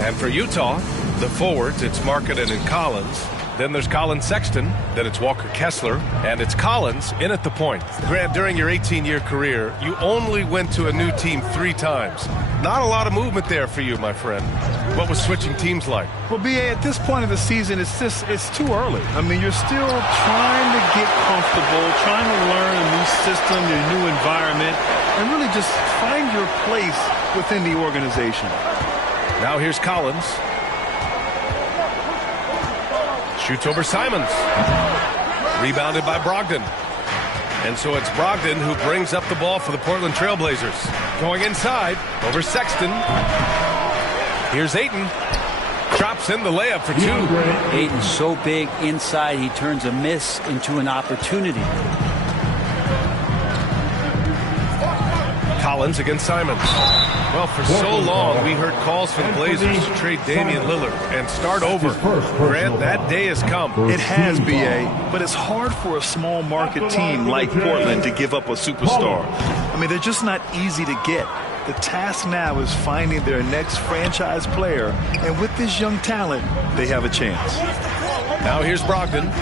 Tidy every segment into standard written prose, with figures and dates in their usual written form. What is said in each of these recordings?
And for Utah, the forwards, it's Markkanen and Collins. Then there's Colin Sexton. Then it's Walker Kessler. And it's Collins in at the point. Grant, during your 18-year career, you only went to a new team 3 times. Not a lot of movement there for you, my friend. What was switching teams like? Well, B.A., at this point of the season, it's too early. I mean, you're still trying to get comfortable, trying to learn a new system, a new environment, and really just find your place within the organization. Now here's Collins. Shoots over Simons. Rebounded by Brogdon. And so it's Brogdon who brings up the ball for the Portland Trailblazers. Going inside over Sexton. Here's Ayton. Drops in the layup for 2. Ayton's so big inside, he turns a miss into an opportunity. Collins against Simons. Well, for so long, we heard calls for the Blazers to trade Damian Lillard and start over. Grant, that day has come. It has, B.A., but it's hard for a small market team like Portland to give up a superstar. I mean, they're just not easy to get. The task now is finding their next franchise player, and with this young talent, they have a chance. Now here's Brogdon.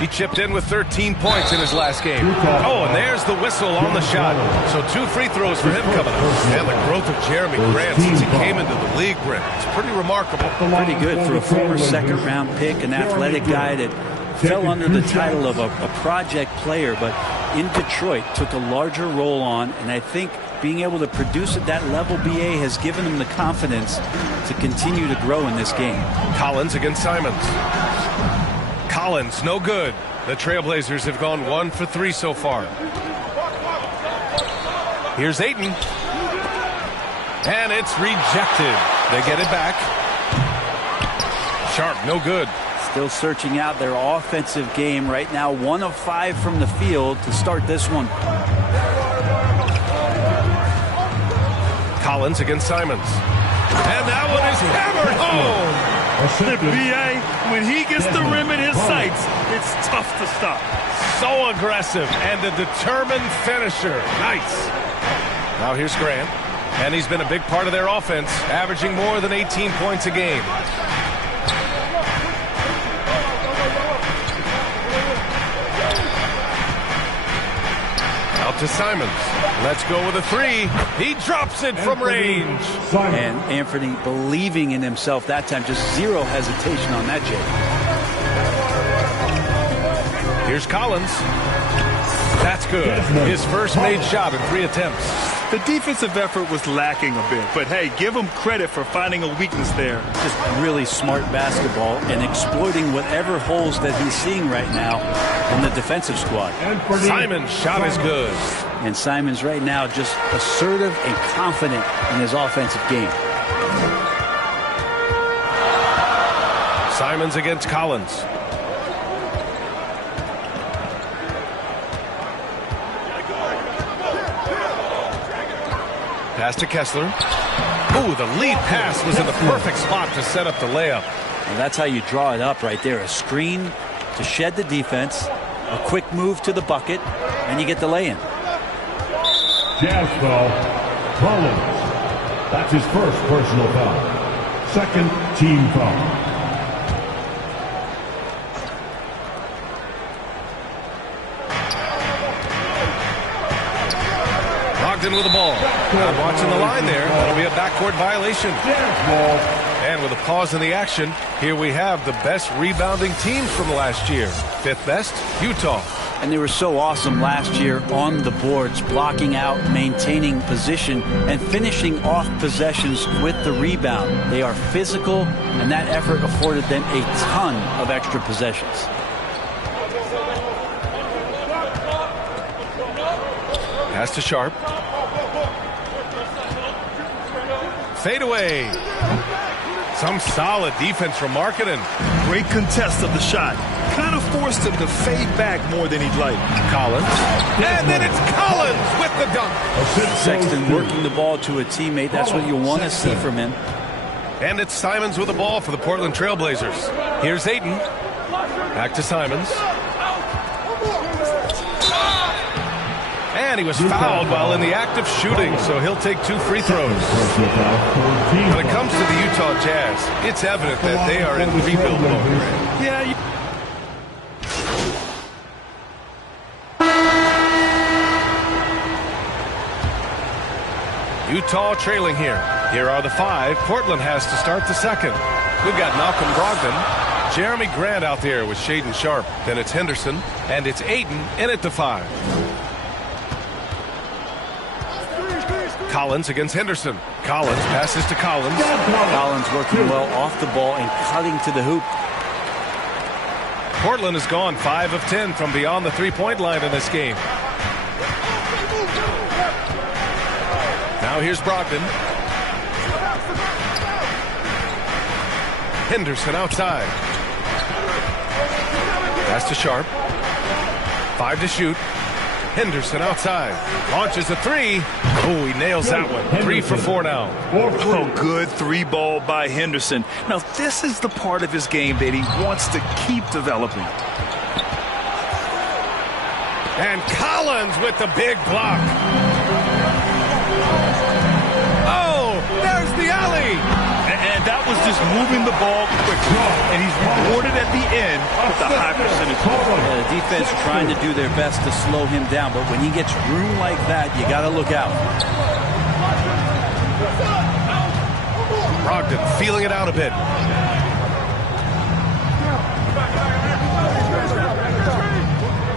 He chipped in with 13 points in his last game. Oh, and there's the whistle on the shot. So 2 free throws for him coming up. And the growth of Jeremy Grant since he came into the league, Brent, it's pretty remarkable. Pretty good for a former second-round pick, an athletic guy that fell under the title of a project player, but in Detroit took a larger role on, and I think being able to produce at that level, B.A., has given him the confidence to continue to grow in this game. Collins against Simons. Collins, no good. The Trailblazers have gone 1 for 3 so far. Here's Ayton. And it's rejected. They get it back. Sharp, no good. Still searching out their offensive game right now. 1 of 5 from the field to start this one. Collins against Simons. And that one is hammered home. The B.A., when he gets the rim in his sights, it's tough to stop. So aggressive and a determined finisher. Nice. Now here's Grant. And he's been a big part of their offense, averaging more than 18 points a game. Out to Simons. Let's go with a 3. He drops it from range. And Anthony believing in himself that time. Just zero hesitation on that, Jay. Here's Collins. That's good. His first made shot in 3 attempts. The defensive effort was lacking a bit, but hey, give him credit for finding a weakness there. Just really smart basketball and exploiting whatever holes that he's seeing right now in the defensive squad. Simon's shot is good. And Simons right now just assertive and confident in his offensive game. Simons against Collins. Pass to Kessler. Ooh, the lead pass was in the perfect spot to set up the layup. And that's how you draw it up right there. A screen to shed the defense, a quick move to the bucket, and you get the lay-in. Jazz foul, Collins. That's his first personal foul. Second team foul. With the ball. I'm watching the line there. That'll be a backcourt violation. And with a pause in the action, here we have the best rebounding teams from last year. 5th best, Utah. And they were so awesome last year on the boards, blocking out, maintaining position, and finishing off possessions with the rebound. They are physical, and that effort afforded them a ton of extra possessions. Pass to Sharp. Fade away. Some solid defense from Markkanen. Great contest of the shot. Kind of forced him to fade back more than he'd like. Collins. And then it's Collins with the dunk. Sexton working the ball to a teammate. That's what you want to see from him. And it's Simons with the ball for the Portland Trailblazers. Here's Ayton. Back to Simons. And he was fouled while in the act of shooting, so he'll take 2 free throws. When it comes to the Utah Jazz, it's evident that they are in rebuild mode. Yeah. Utah trailing here. Here are the 5. Portland has to start the second. We've got Malcolm Brogdon, Jeremy Grant out there with Shaedon Sharpe. Then it's Henderson, and it's Ayton in at the 5. Collins against Henderson. Collins passes to Collins. Collins working well off the ball and cutting to the hoop. Portland has gone 5 of 10 from beyond the three-point line in this game. Now here's Brogdon. Henderson outside. Pass to Sharpe. 5 to shoot. Henderson outside. Launches a 3. Oh, he nails that one. 3 for 4 now. Oh, good 3-ball by Henderson. Now, this is the part of his game that he wants to keep developing. And Collins with the big block. Oh, there's the alley. And that was just moving the ball quickly. And he's rewarded at the end with the high percentage. Yeah, the defense trying to do their best to slow him down, but when he gets room like that, you got to look out. Brogdon feeling it out a bit.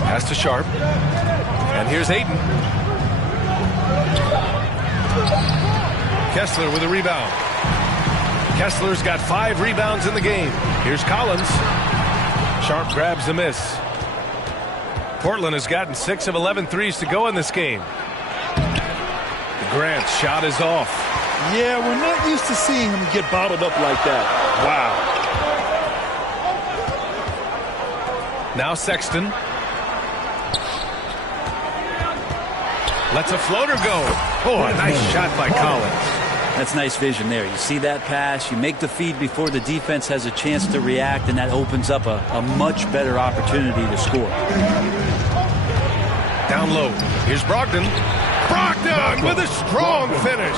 Pass to Sharpe. And here's Ayton. Kessler with a rebound. Kessler's got 5 rebounds in the game. Here's Collins. Sharpe grabs the miss. Portland has gotten 6 of 11 threes to go in this game. Grant's shot is off. Yeah, we're not used to seeing him get bottled up like that. Wow. Now Sexton. Lets a floater go. Oh, a nice shot by Collins. That's nice vision there. You see that pass, you make the feed before the defense has a chance to react, and that opens up a much better opportunity to score. Down low. Here's Brogdon. Brogdon with a strong finish.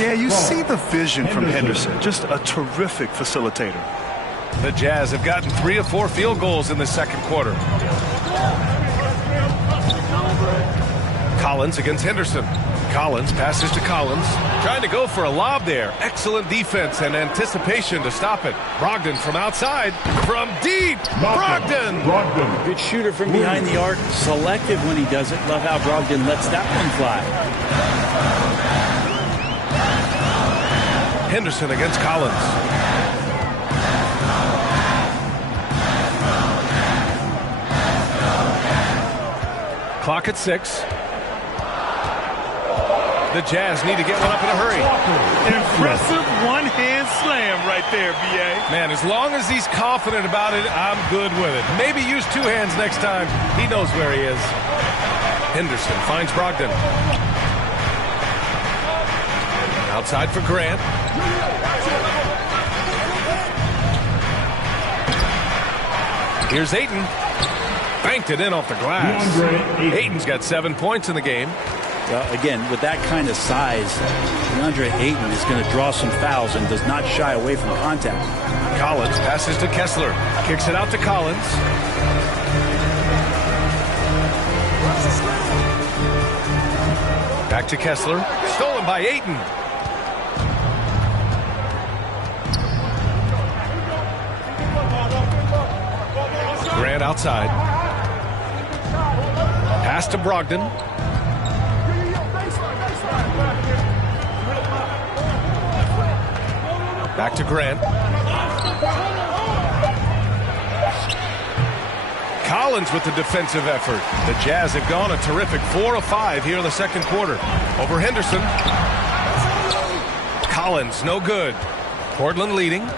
Yeah, you see the vision from Henderson. Just a terrific facilitator. The Jazz have gotten 3 of 4 field goals in the second quarter. Collins against Henderson. Collins passes to Collins. Trying to go for a lob there. Excellent defense and anticipation to stop it. Brogdon from outside. From deep. Brogdon. Good shooter from behind the arc. Selective when he does it. Love how Brogdon lets that one fly. Henderson against Collins. Clock at 6. The Jazz need to get one up in a hurry. Impressive one-hand slam right there, B.A. Man, as long as he's confident about it, I'm good with it. Maybe use 2 hands next time. He knows where he is. Henderson finds Brogdon. Outside for Grant. Here's Ayton. Banked it in off the glass. Ayton's got 7 points in the game. Again, with that kind of size, DeAndre Ayton is going to draw some fouls and does not shy away from contact. Collins passes to Kessler. Kicks it out to Collins. Back to Kessler. Stolen by Ayton. Grant outside. Pass to Brogdon. Back to Grant. Collins with the defensive effort. The Jazz have gone a terrific 4 of 5 here in the second quarter. Over Henderson. Collins, no good. Portland leading.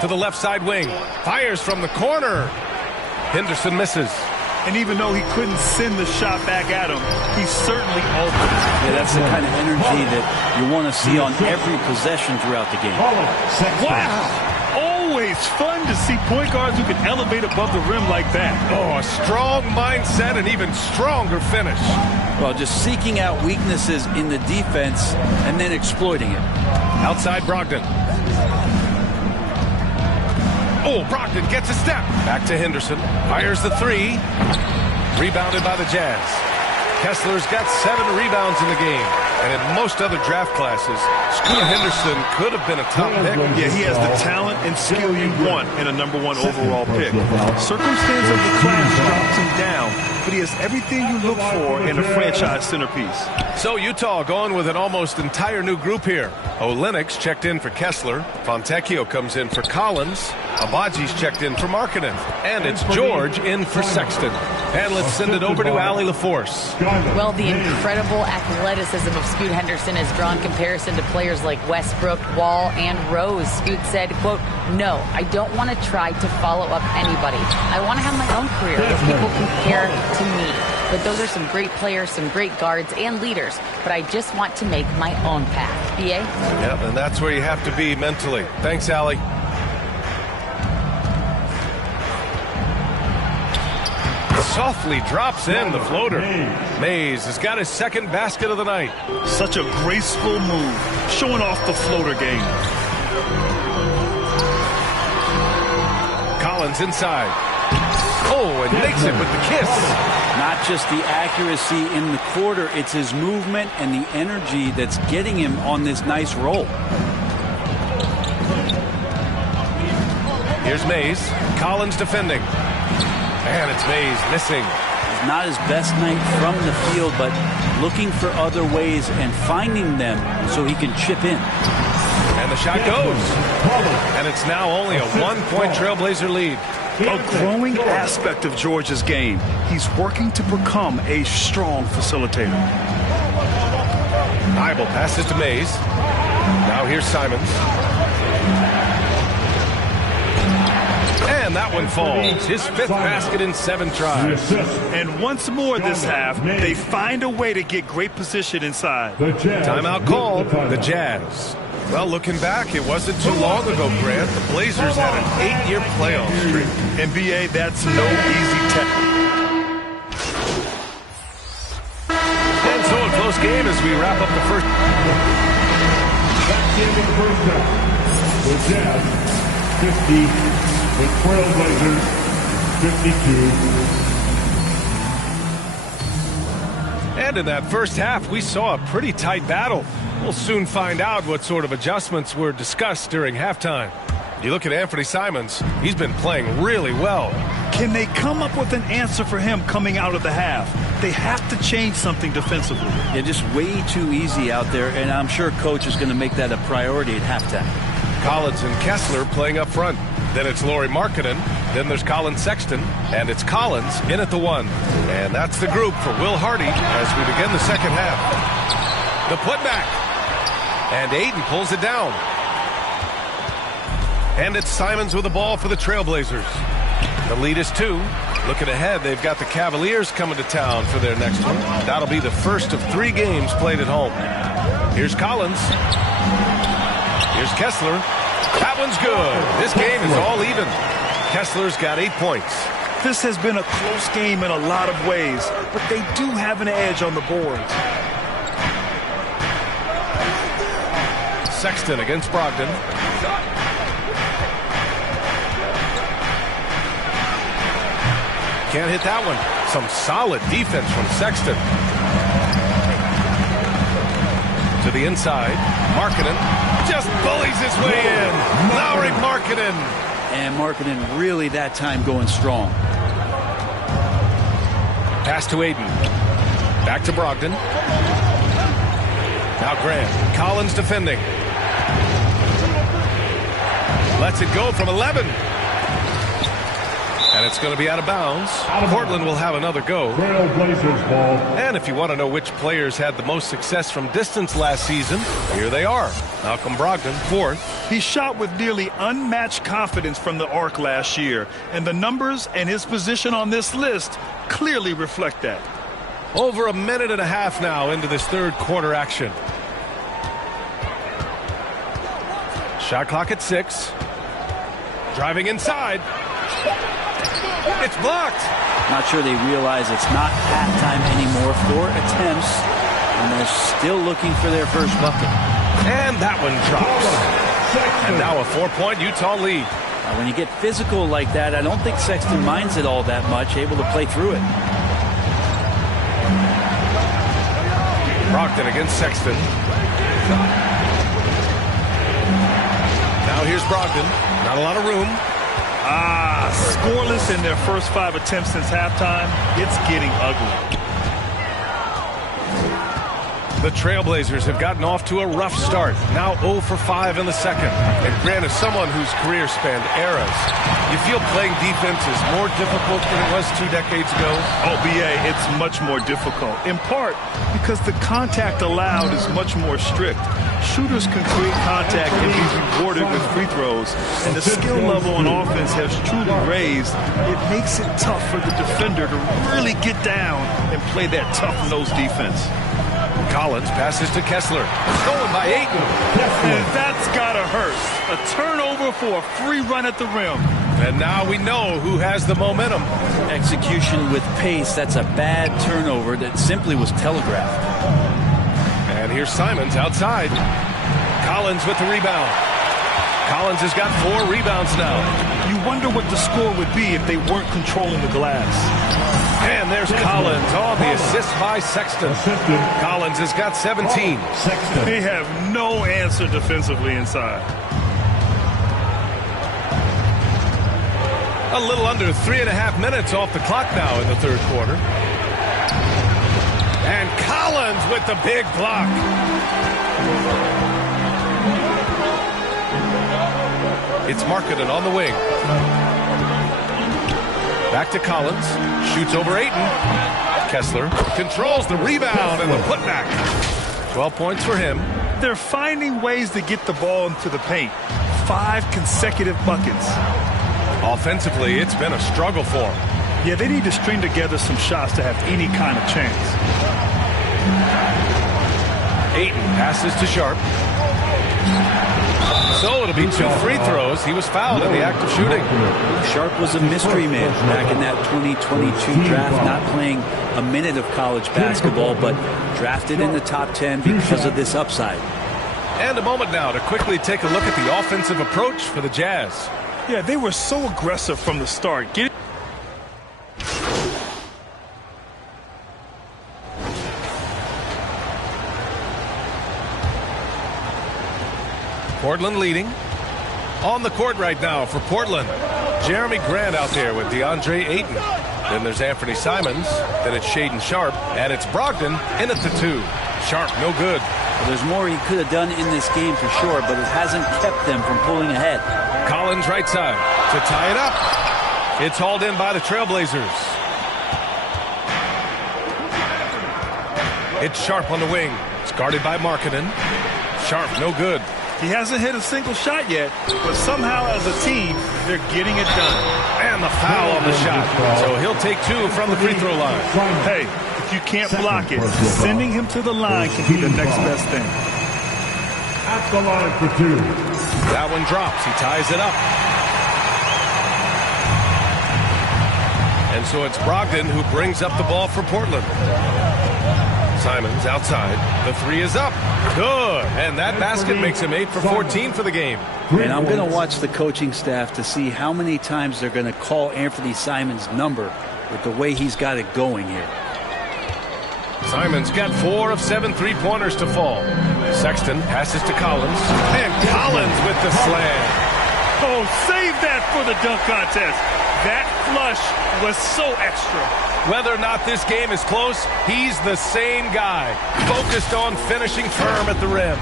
To the left side wing. Fires from the corner. Henderson misses. And even though he couldn't send the shot back at him, he certainly altered it. Yeah, that's the kind of energy that you want to see on every possession throughout the game. Wow! Always fun to see point guards who can elevate above the rim like that. Oh, a strong mindset and even stronger finish. Well, just seeking out weaknesses in the defense and then exploiting it. Outside Brogdon. Oh, Brogdon gets a step. Back to Henderson. Fires the three. Rebounded by the Jazz. Kessler's got 7 rebounds in the game. And in most other draft classes, Scoot Henderson could have been a top pick. Yeah, he has the talent and skill you want in a #1 overall pick. Circumstance of the class drops him down, but he has everything you look for in a franchise centerpiece. So Utah going with an almost entire new group here. Olenek's checked in for Kessler. Fontecchio comes in for Collins. Abaji's checked in for Markkanen. And it's George in for Sexton. And let's send it over to Allie LaForce. Well, the incredible athleticism of Scoot Henderson has drawn comparison to players like Westbrook, Wall, and Rose. Scoot said, quote, "No, I don't want to try to follow up anybody. I want to have my own career where people compare to me. But those are some great players, some great guards and leaders. But I just want to make my own path." BA? Yep, and that's where you have to be mentally. Thanks, Allie. Softly drops in the floater. Mays has got his second basket of the night. Such a graceful move, showing off the floater game. Collins inside. Oh, and makes it with the kiss. Not just the accuracy in the quarter, it's his movement and the energy that's getting him on this nice roll. Here's Mays. Collins defending. And it's Mays missing. Not his best night from the field, but looking for other ways and finding them so he can chip in. And the shot goes. And it's now only a 1-point Trailblazer lead. A growing aspect of George's game. He's working to become a strong facilitator. Eibel passes to Mays. Now here's Simons. And that one falls. His 5th basket in 7 tries. And once more this half, they find a way to get great position inside. Timeout called. The Jazz. Well, looking back, it wasn't too long ago, Grant. The Blazers had an 8-year playoff streak. NBA, that's no easy task. And so a close game as we wrap up the first. Back in the first half. The Jazz 50. The Trailblazers 52. And in that first half, we saw a pretty tight battle. We'll soon find out what sort of adjustments were discussed during halftime. You look at Anthony Simons, he's been playing really well. Can they come up with an answer for him coming out of the half? They have to change something defensively. Yeah, just way too easy out there, and I'm sure coach is going to make that a priority at halftime. Collins and Kessler playing up front. Then it's Lauri Markkanen. Then there's Colin Sexton. And it's Collins in at the 1. And that's the group for Will Hardy as we begin the second half. The putback. And Ayton pulls it down. And it's Simons with the ball for the Trailblazers. The lead is 2. Looking ahead, they've got the Cavaliers coming to town for their next one. That'll be the first of 3 games played at home. Here's Collins. Here's Kessler. That one's good. This game is all even. Kessler's got 8 points. This has been a close game in a lot of ways, but they do have an edge on the boards. Sexton against Brogdon. Can't hit that one. Some solid defense from Sexton. To the inside. Markkanen just bullies his way in. Lauri Markkanen. And Markkanen really that time going strong. Pass to Ayton. Back to Brogdon. Now Grant. Collins defending. Lets it go from 11. And it's going to be out of bounds. Portland will have another go. Trailblazers ball. And if you want to know which players had the most success from distance last season, here they are. Malcolm Brogdon, 4th. He shot with nearly unmatched confidence from the arc last year, and the numbers and his position on this list clearly reflect that. Over a minute and a half now into this third quarter action. Shot clock at 6. Driving inside. It's blocked. Not sure they realize it's not halftime anymore. 4 attempts, and they're still looking for their first bucket. And that one drops. And now a 4-point Utah lead. When you get physical like that, I don't think Sexton minds it all that much, able to play through it. Brogdon against Sexton. Now here's Brogdon. Not a lot of room. Scoreless in their first 5 attempts since halftime. It's getting ugly. The Trailblazers have gotten off to a rough start. Now 0 for 5 in the second. And Grant, as someone whose career spanned eras, you feel playing defense is more difficult than it was 2 decades ago? Oh, BA, it's much more difficult. In part because the contact allowed is much more strict. Shooters can create contact and be rewarded with free throws. And the skill level on offense has truly raised. It makes it tough for the defender to really get down and play that tough-nosed defense. Collins passes to Kessler. Stolen by Ayton. And that's gotta hurt. A turnover for a free run at the rim. And now we know who has the momentum. Execution with pace, that's a bad turnover that simply was telegraphed. And here's Simons outside. Collins with the rebound. Collins has got 4 rebounds now. You wonder what the score would be if they weren't controlling the glass. And there's Collins on the assist by Sexton. Collins has got 17. They have no answer defensively inside. A little under 3.5 minutes off the clock now in the third quarter. And Collins with the big block. It's Markkanen on the wing. Back to Collins. Shoots over Ayton. Kessler controls the rebound and the putback. 12 points for him. They're finding ways to get the ball into the paint. 5 consecutive buckets. Offensively, it's been a struggle for them. Yeah, they need to string together some shots to have any kind of chance. Ayton passes to Sharp. So it'll be 2 free throws. He was fouled in the act of shooting. Sharp was a mystery man back in that 2022 draft, not playing a minute of college basketball, but drafted in the top 10 because of this upside. And a moment now to quickly take a look at the offensive approach for the Jazz. Yeah, they were so aggressive from the start. Portland leading. On the court right now for Portland. Jeremy Grant out there with DeAndre Ayton. Then there's Anthony Simons. Then it's Shaedon Sharp. And it's Brogdon in at the 2. Sharp, no good. Well, there's more he could have done in this game for sure, but it hasn't kept them from pulling ahead. Collins right side to tie it up. It's hauled in by the Trailblazers. It's Sharp on the wing. It's guarded by Markkanen. Sharp, no good. He hasn't hit a single shot yet, but somehow as a team, they're getting it done. And the foul on the shot. So he'll take 2 from the free throw line. Hey, if you can't block it, sending him to the line can be the next best thing. At the line for 2. That one drops. He ties it up. And so it's Brogdon who brings up the ball for Portland. Simons outside. The 3 is up. Good. And that basket makes him 8 for 14 for the game. And I'm going to watch the coaching staff to see how many times they're going to call Anthony Simons' number with the way he's got it going here. Simons got 4 of 7 3-pointers to fall. Sexton passes to Collins. And Collins with the slam. Oh, save that for the dunk contest. That flush was so extra. Whether or not this game is close, he's the same guy, focused on finishing firm at the rim.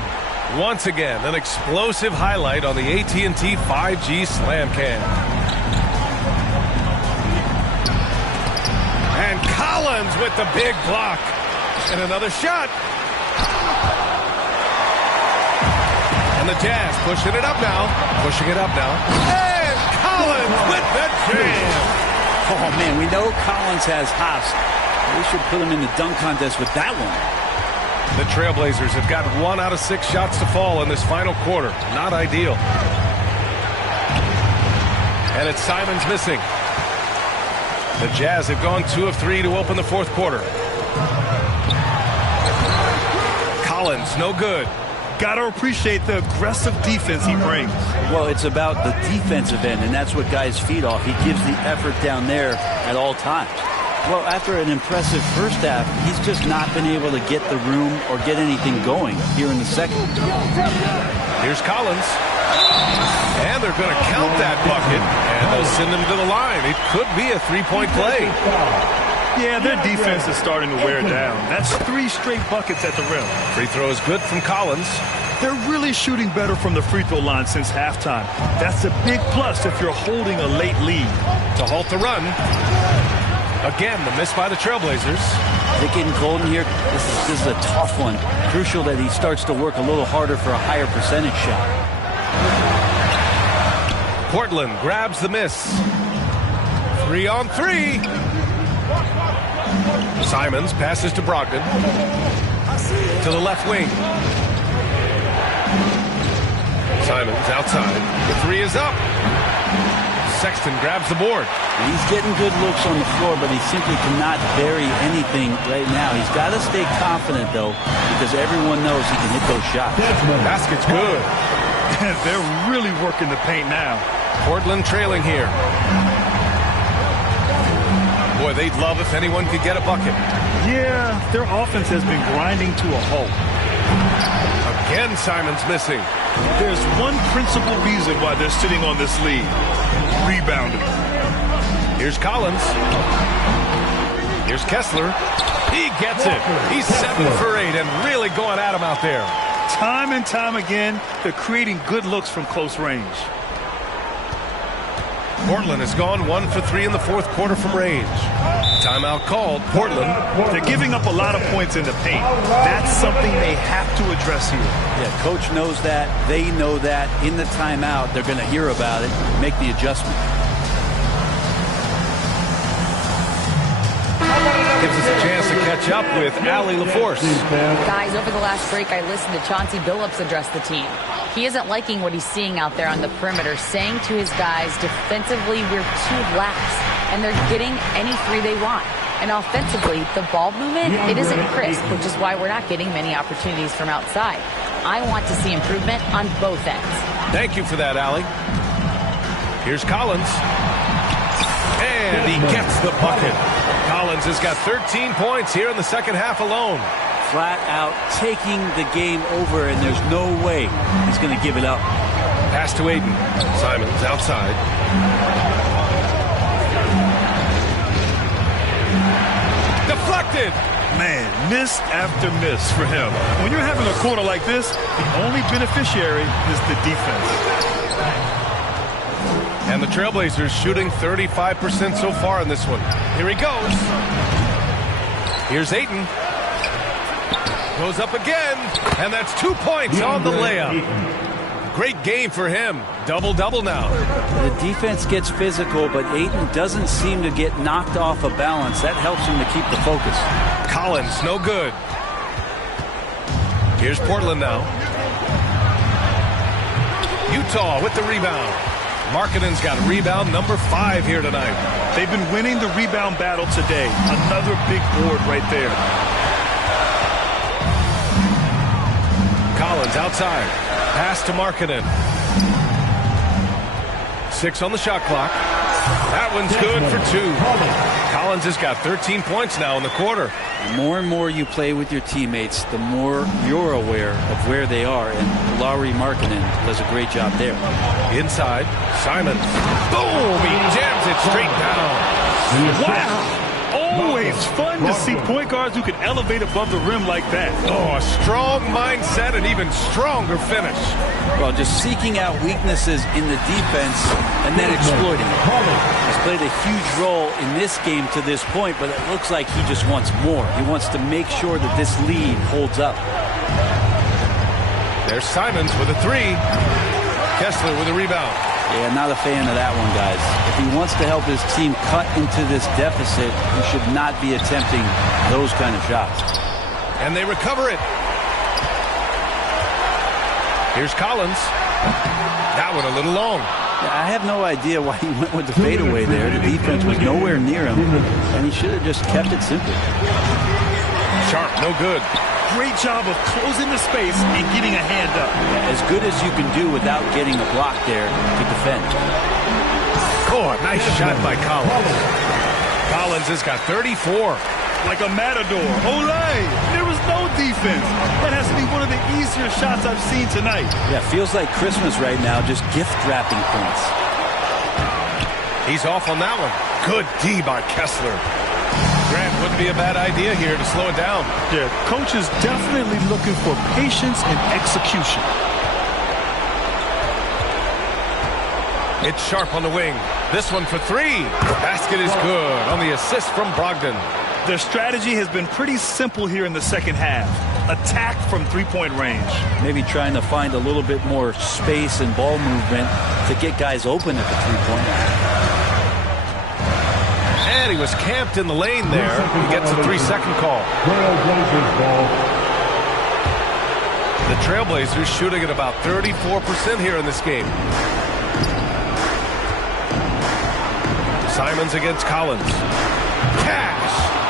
Once again, an explosive highlight on the AT&T 5G Slam Cam. And Collins with the big block. And another shot. And the Jazz pushing it up now. And Collins with the jam. Oh, man, we know Collins has hops. We should put him in the dunk contest with that one. The Trailblazers have got 1 out of 6 shots to fall in this final quarter. Not ideal. And it's Simons missing. The Jazz have gone 2 of 3 to open the fourth quarter. Collins, no good. Got to appreciate the aggressive defense he brings. Well, it's about the defensive end, and that's what guys feed off. He gives the effort down there at all times. Well, after an impressive first half, he's just not been able to get the room or get anything going here in the second. Here's Collins. And they're going to count that bucket, and they'll send him to the line. It could be a three-point play. Yeah, their defense is starting to wear down. That's 3 straight buckets at the rim. Free throw is good from Collins. They're really shooting better from the free throw line since halftime. That's a big plus if you're holding a late lead. To halt the run. Again, the miss by the Trailblazers. They're getting cold in here. This is a tough one. Crucial that he starts to work a little harder for a higher percentage shot. Portland grabs the miss. 3-on-3. Simons passes to Brogdon. To the left wing. Simons outside. The 3 is up. Sexton grabs the board. He's getting good looks on the floor, but he simply cannot bury anything right now. He's got to stay confident, though, because everyone knows he can hit those shots. Basket's good. They're really working the paint now. Portland trailing here. Boy, they'd love if anyone could get a bucket. Yeah, their offense has been grinding to a halt. Again, Simons missing. There's one principal reason why they're sitting on this lead. Rebounding. Here's Collins. Here's Kessler. He gets it. He's 7 for 8 and really going at him out there. Time and time again, they're creating good looks from close range. Portland has gone 1 for 3 in the fourth quarter from range. Timeout called. Portland. They're giving up a lot of points in the paint. That's something they have to address here. Yeah, coach knows that. They know that. In the timeout, they're going to hear about it, make the adjustment. Gives us a chance to catch up with Allie LaForce. Guys, over the last break, I listened to Chauncey Billups address the team. He isn't liking what he's seeing out there on the perimeter, saying to his guys, defensively, we're too lax, and they're getting any 3 they want. And offensively, the ball movement, it isn't crisp, which is why we're not getting many opportunities from outside. I want to see improvement on both ends. Thank you for that, Allie. Here's Collins. And he gets the bucket. Collins has got 13 points here in the second half alone. Flat out taking the game over, and there's no way he's going to give it up. Pass to Aiden. Simons outside. Deflected. Man, miss after miss for him. When you're having a quarter like this, the only beneficiary is the defense. And the Trailblazers shooting 35% so far in this one. Here he goes. Here's Ayton. Goes up again. And that's 2 points on the layup. Great game for him. Double-double now. The defense gets physical, but Ayton doesn't seem to get knocked off of balance. That helps him to keep the focus. Collins, no good. Here's Portland now. Utah with the rebound. Markkanen's got rebound number 5 here tonight. They've been winning the rebound battle today. Another big board right there. Collins outside. Pass to Markkanen. 6 on the shot clock. That one's good for 2. Collins has got 13 points now in the quarter. The more and more you play with your teammates, the more you're aware of where they are, and Lauri Markkanen does a great job there. Inside, Simons. Boom! He jams it straight down. Wow! Always fun to see point guards who can elevate above the rim like that. Oh, a strong mindset and even stronger finish. Well, just seeking out weaknesses in the defense and then exploiting it. He's played a huge role in this game to this point, but it looks like he just wants more. He wants to make sure that this lead holds up. There's Simons with a 3. Kessler with a rebound. Yeah, not a fan of that one, guys. If he wants to help his team cut into this deficit, he should not be attempting those kind of shots. And they recover it. Here's Collins. That one a little long. Yeah, I have no idea why he went with the fadeaway there. The defense was nowhere near him, and he should have just kept it simple. Sharp, no good. great job of closing the space and getting a hand up. As good as you can do without getting a block there to defend. Oh, nice shot by Collins. Collins has got 34. Like a matador. Olay! There was no defense. That has to be one of the easier shots I've seen tonight. Yeah, feels like Christmas right now, just gift wrapping points. He's off on that one. Good D by Kessler. Grant, wouldn't be a bad idea here to slow it down. Yeah, coach is definitely looking for patience and execution. It's Sharp on the wing. This one for three. The basket is good on the assist from Brogdon. Their strategy has been pretty simple here in the second half. Attack from three-point range. Maybe trying to find a little bit more space and ball movement to get guys open at the three-point line. And he was camped in the lane there. He gets a 3-second call. The Trailblazers shooting at about 34% here in this game. Simons against Collins. Cash!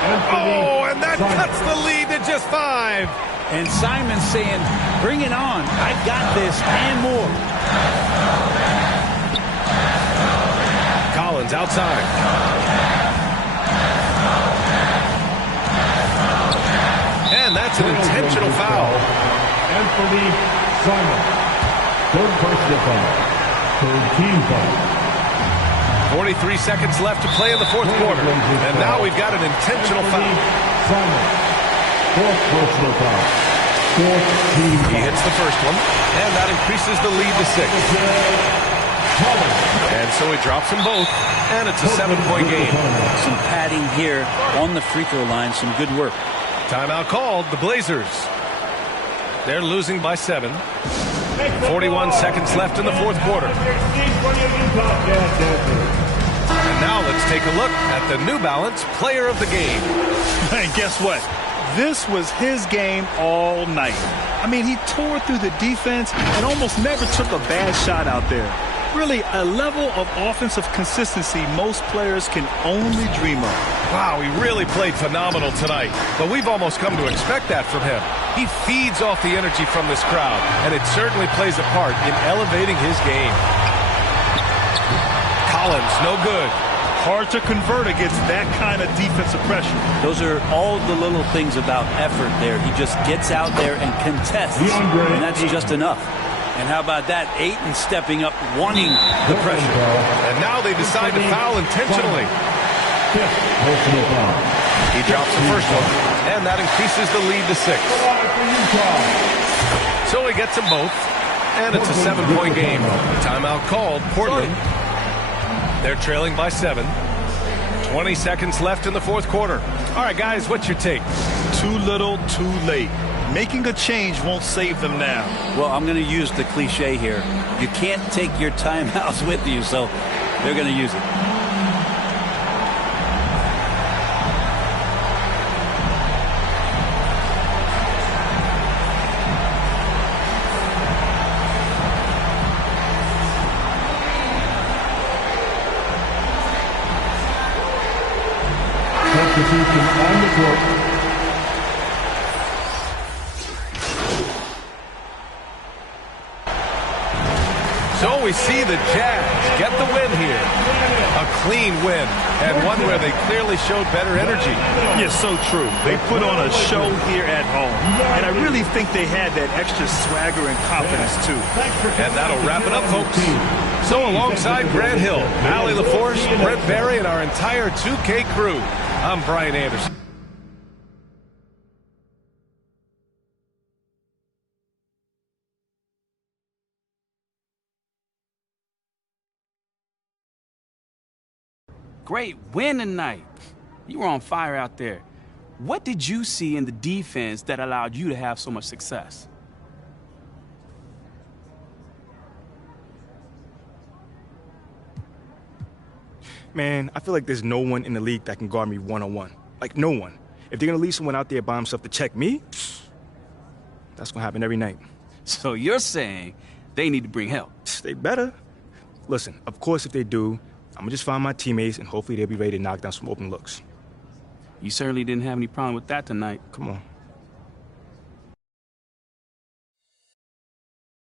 Oh, and that cuts the lead to just 5. And Simon saying, bring it on. I've got this and more. Collins outside. And that's an intentional foul. Anthony Simon. Third personal foul. Third team foul. 43 seconds left to play in the fourth quarter. And now we've got an intentional foul. Simon. Fourth personal foul. Fourth team foul. He hits the first one, and that increases the lead to 6. And so he drops them both, and it's a 7-point game. Some padding here on the free throw line. Some good work. Timeout called, the Blazers. They're losing by 7. 41 seconds left in the fourth quarter. And now let's take a look at the New Balance player of the game. And guess what? This was his game all night. I mean, he tore through the defense and almost never took a bad shot out there. Really, a level of offensive consistency most players can only dream of. Wow, he really played phenomenal tonight. But we've almost come to expect that from him. He feeds off the energy from this crowd, and it certainly plays a part in elevating his game. Collins, no good. Hard to convert against that kind of defensive pressure. Those are all the little things about effort there. He just gets out there and contests, and that's just enough. And how about that? Ayton stepping up, wanting the pressure. And now they decide to foul intentionally. He drops the first one, and that increases the lead to 6. So he gets them both, and it's a 7-point game. Timeout called, Portland. They're trailing by 7. 20 seconds left in the fourth quarter. All right, guys, what's your take? Too little, too late. Making a change won't save them now. Well, I'm going to use the cliche here. You can't take your timeouts with you, so they're going to use it. Substitution on the court. So we see the Jazz get the win here. A clean win, and one where they clearly showed better energy. Yes, so true. They put on a show here at home, and I really think they had that extra swagger and confidence, too. And that'll wrap it up, folks. So alongside Grant Hill, Allie LaForce, Brent Barry, and our entire 2K crew, I'm Brian Anderson. Great win tonight. You were on fire out there. What did you see in the defense that allowed you to have so much success? Man, I feel like there's no one in the league that can guard me one-on-one. Like, no one. If they're going to leave someone out there by himself to check me, that's going to happen every night. So you're saying they need to bring help? They better. Listen, of course, if they do, I'm going to just find my teammates, and hopefully they'll be ready to knock down some open looks. You certainly didn't have any problem with that tonight. Come on.